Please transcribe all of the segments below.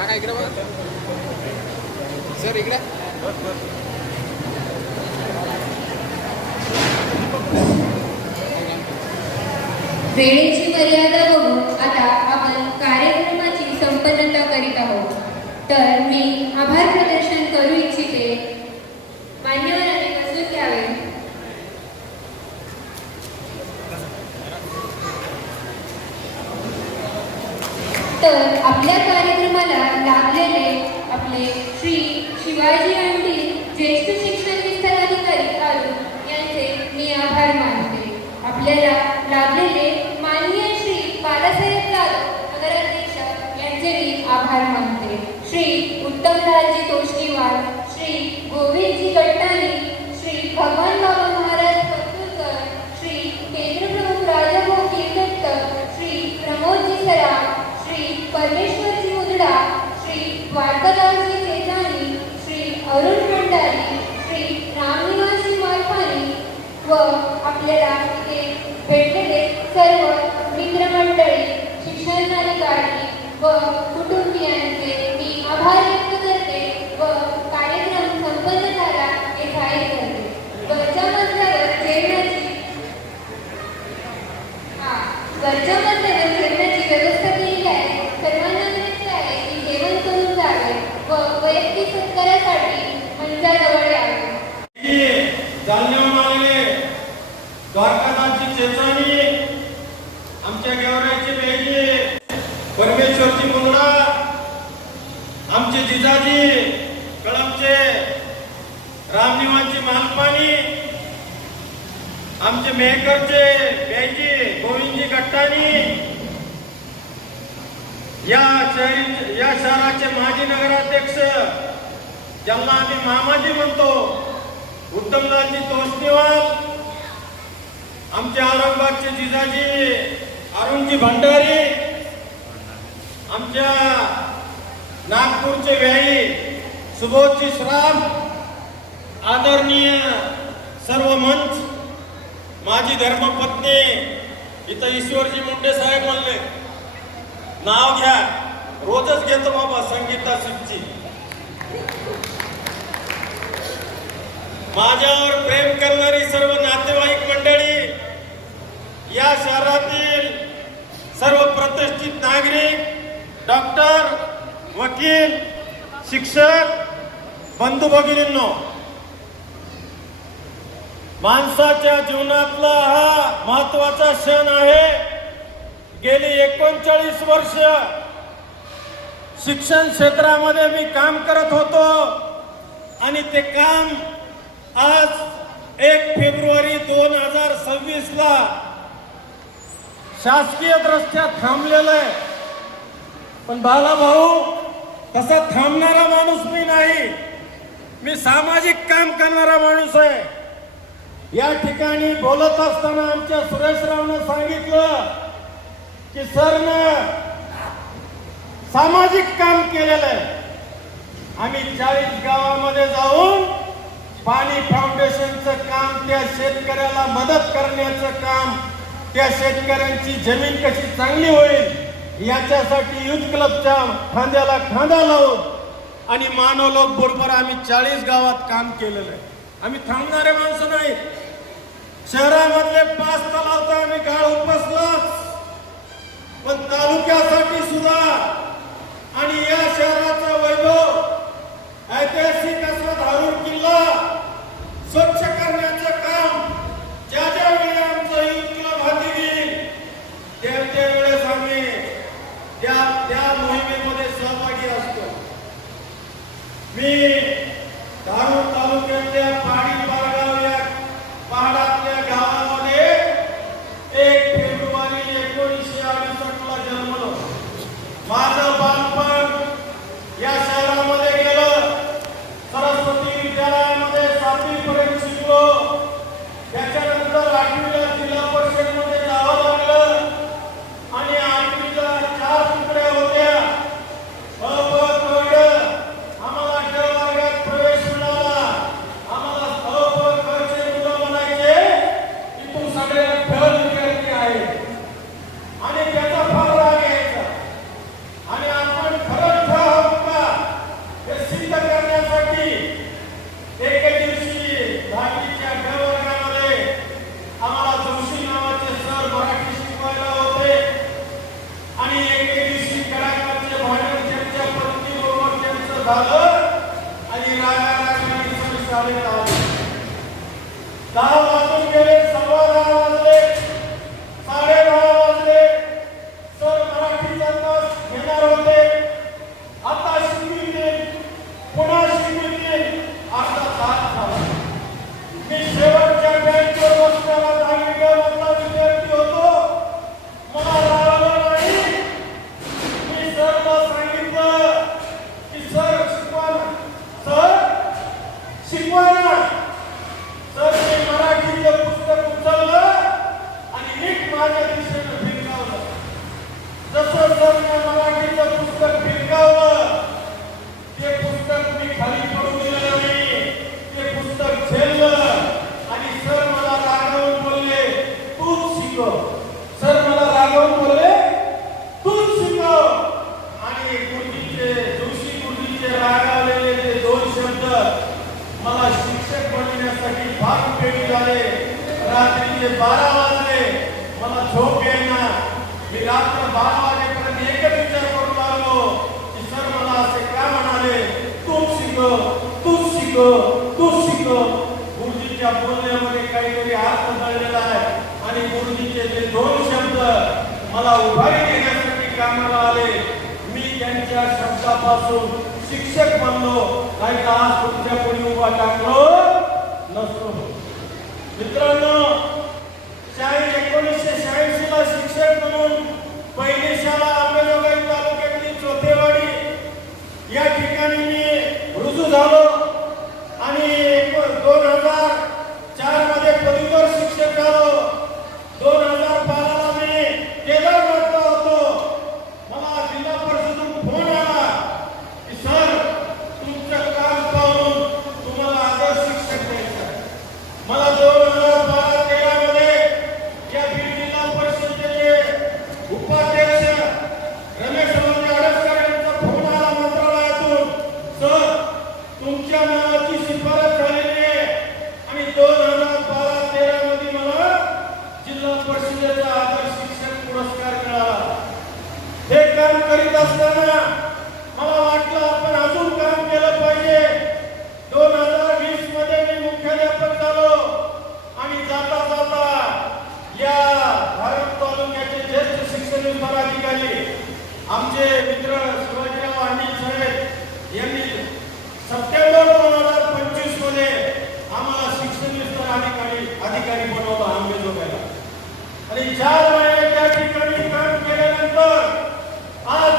काका इकडे बघा सर इकडे वेळेची मर्यादा बघून आता आपण कार्यक्रमाची संपन्नता करीत आहोत. तर मी आभार प्रदर्शन करू इच्छिते. मान्यवरांनी बसून घ्यावे. तर आपल्या कार्यक्रमाला लाभलेले आपले श्री शिवाजी आंटी ज्येष्ठ शिक्षण विस्तार अधिकारी अरुण यांचे मी आभार मानते. आपल्याला लाभलेले माननीय श्री बालासाहेब जाधव नगराध्यक्ष यांचे मी आभार मानते. श्री उत्तमराजजी तोष्णीवार, श्री गोविंदजी गट्टाणी, श्री भगवान बाबा महाराज पत्तूरकर, श्री केंद्रप्रमुख राजाभाऊ कीर्तत्त, श्री प्रमोदजी सराफ, श्री परमेश्वरजी मुदडा, श्री द्वारकादासजी तेजानी, श्री अरुण भंडारी, श्री रामनिवासी मालपानी व आपल्याला इथे भेटलेले सर्व मित्रमंडळी, शिक्षणाधिकारी व कुटुंबियांचे मी आभार व्यक्त करते व कार्यक्रम संपन्न झाला हे जाहीर करते. वरच्या मजल्यावर जेवणाची व्यवस्था केलेली आहे. सर्वांना विनंती आहे की जेवण करून जावे व वैयक्तिक सत्कारासाठी मंचाजवळ यावे. जालन्याहून आलेले द्वारकादासजी चेचानी, आमच्या गेवराईचे बेजी परमेश्वरजी मुंदडा, आमचे जिजाजी कळमचे रामनिवासजी मालपानी, आमचे मेहकरचे बेजी गोविंदजी गट्टाणी, या शहराचे माजी नगराध्यक्ष ज्यांना आम्ही मामाजी म्हणतो उत्तमराजजी तोष्णीवार, आमचे औरंगाबादचे जिजाजी अरुणजी भंडारी, आमच्या नागपूरचे व्याई सुबोधजी श्राम, आदरणीय सर्व मंच, माझी धर्मपत्नी इथं ईश्वरजी मुंडे साहेब म्हणले नाव घ्या, रोजच घेतो बाबा संगीता सुची. माझ्यावर प्रेम करणारी सर्व नातेवाईक मंडळी, या शहरातील सर्व प्रतिष्ठित नागरिक, डॉक्टर, वकील, शिक्षक, बंधू भगिनींनो, माणसाच्या जीवनातला हा महत्वाचा क्षण आहे. गेली 39 वर्ष शिक्षण क्षेत्रामध्ये मी काम करत होतो आणि ते काम आज 1 फेब्रुवारी 2026 ला शासकीय दृष्ट्या थांबलेलं आहे. पण बालाभाऊ तसा थांबणारा माणूस मी नाही, मी सामाजिक काम करणारा माणूस आहे. या ठिकाणी बोलत असताना आमच्या सुरेशरावनं सांगितलं की सरनं सामाजिक काम केलेलं आहे. आम्ही 40 गावामध्ये जाऊन पाणी फाउंडेशनचं काम, त्या शेतकऱ्याला मदत करण्याचं काम, त्या शेतकऱ्यांची जमीन कशी चांगली होईल याच्यासाठी युथ क्लबच्या खांद्याला खांदा लावून आणि मानव लोक बरोबर आम्ही 40 गावात काम केलेलं आहे. आम्ही थांबणारे माणसं नाही. शहरामधले 5 तलाव तर आम्ही गाळ उपसलाच, पण तालुक्यासाठी सुद्धा आणि या शहराचा वैभव ऐतिहासिक असा धारूर किल्ला स्वच्छ करण्याचं काम ज्या वेळी आमचं युथ क्लब हाती घेईल त्या वेळेस आम्ही त्या मोहिमेमध्ये सहभागी असतो. मी धारूर तालुक्यातल्या पाडी पारगाव या पहाडातल्या गावामध्ये 1 फेब्रुवारी 1968 ला जन्मलो. माझं बालपण या शहरामध्ये गेलं. सरस्वती विद्यालयामध्ये 7वी पर्यंत शिकलो. त्याच्यानंतर 8वीला जिल्हा परिषदेमध्ये जावं लागलं आणि 8वीच्या 4 तुकड्या होत्या. आम्हाला ड वर्गात प्रवेश मिळाला. आम्हाला मुलं म्हणायचे की तू सगळ्यात ढ विद्यार्थी आहे आणि त्याचा फार राग यायचा. आणि आपण खरंच माझ्या दिशेनं फिरकावलं. जसं सर मराठीचं पुस्तक फिरकावलं, ते पुस्तक मी खाली पडून दिलं नाही, ते पुस्तक झेललं आणि सर मला रागवून बोलले, तूच शिकव. सर मला रागवून बोलले, तूच शिकव. आणि जोशी गुरुजीचे रागावलेले ते दोन शब्द मला शिक्षक बनण्यासाठी भाग पेटी झाले. रात्रीचे 12 वाजले, मला झोप येईना. मी रात्र 12 वाजेपर्यंत एकच विचार करू लागलो की सर मला असे का म्हणाले, तूच शिकव, तूच शिकव, तूच शिकव. गुरुजीच्या बोलण्यामध्ये काहीतरी अर्थ दडलेला आहे आणि गुरुजीचे ते दोन शब्द मला उभारी देण्यासाठी कामाला आले. मी त्यांच्या शब्दापासून शिक्षक बनलो, नाही तर आज तुमच्या कोणी उभा टाकलो नसतो. मित्रांनो, 1986 ला शिक्षक म्हणून पहिली शाळा अंबेजोगाई तालुक्यातली चोथेवाडी या ठिकाणी मी रुजू झालो आणि 2004 मध्ये पदवीधर शिक्षक झालो. 2012 ला मी केदार म्हटलं होतो. मला जिल्हा परिषदेतून फोन आला की सर तुमचं काम पाहून तुम्हाला आदर्श शिक्षक द्यायचा आहे. मला 2012-13 मध्ये या बीड जिल्हा परिषदेचे उपाध्यक्ष रमेश अडसकर यांचा फोन आला मंत्रालयातून, सर तुमच्या नावाची शिफारस झालेली आहे आणि 2012-13 मध्ये मला जिल्हा परिषदेचा आदर्श शिक्षक पुरस्कार मिळाला. हे काम करीत असताना मला वाटलं आपण अजून काम केलं पाहिजे. 2020 मध्ये मी मुख्याध्यापक झालो आणि जाता जाता या भारत तालुक्याचे ज्येष्ठ शिक्षण विभाग अधिकारी आमचे मित्र शिवाजीराव अंडील साहेब यांनी सप्टेंबर 2025 मध्ये आम्हाला शिक्षण विस्तार अधिकारी बनवलं अंबेजोगाईला. आणि 4 महिने त्या ठिकाणी काम केल्यानंतर आज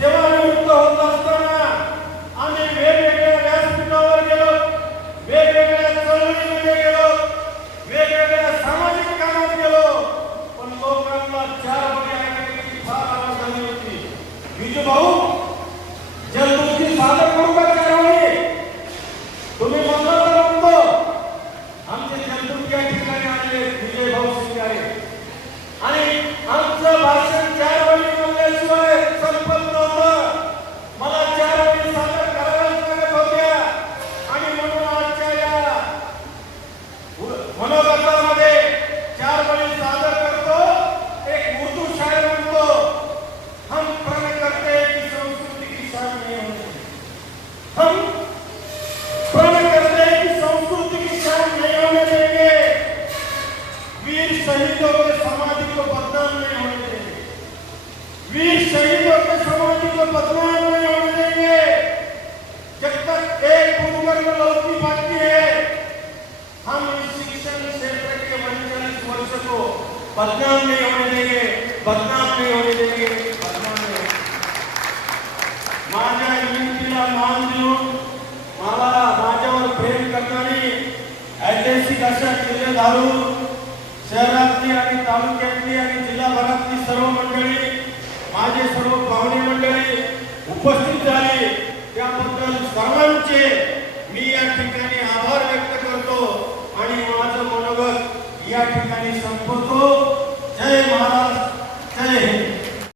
सेवानिवृत्त होत असताना आम्ही वेगवेगळ्या व्यासपीठावर गेलो, वेगवेगळ्या चळवळीमध्ये गेलो, वेगवेगळ्या सामाजिक कामात गेलो, पण लोकांना 4 महिने ऐकण्याची फार आवड झाली होती. विजू भाऊ जलदूतची सादर करू का 4 महिने? तुम्ही म्हणला तर म्हणतो. आमचे जलदूत या ठिकाणी आले विजय भाऊ शिंगारे आणि आमचं भाषण 4 महिने म्हणल्याशिवाय संपत नव्हतं. मला 4 महिने सादर कराव्याच लागत होत्या आणि म्हणून आजच्या या मनोगतामध्ये 4 महिने सादर करतो. एक उर्दू शायर म्हणतो, हम प्रण करते की संस्कृति की शान नहीं होनी, हम प्रण करते की संस्कृति की शान नहीं होने देंगे, वीर शहीदों के समाधि को बदनाम नहीं होने देंगे, वीर शहीदों के समाधि को बदनाम नहीं होने देंगे. जब तक एक भूगर्भ लौकी बाकी है, हम इस शिक्षण क्षेत्र के 39 वर्ष को बदनाम नहीं होने देंगे, बदनाम नहीं होने देंगे, बदनाम नहीं होने. माझ्या विनंतीला मान देऊन मला माझ्यावर प्रेम करणारी ऐतिहासिक अशा किल्ले धारून शहरातली आणि तालुक्यातली आणि जिल्हाभरातली सर्व मंडळी, माझे सर्व पाहुणे मंडळी उपस्थित झाली, त्याबद्दल सर्वांचे मी या ठिकाणी आभार व्यक्त करतो आणि माझं मनोगत या ठिकाणी संपवतो.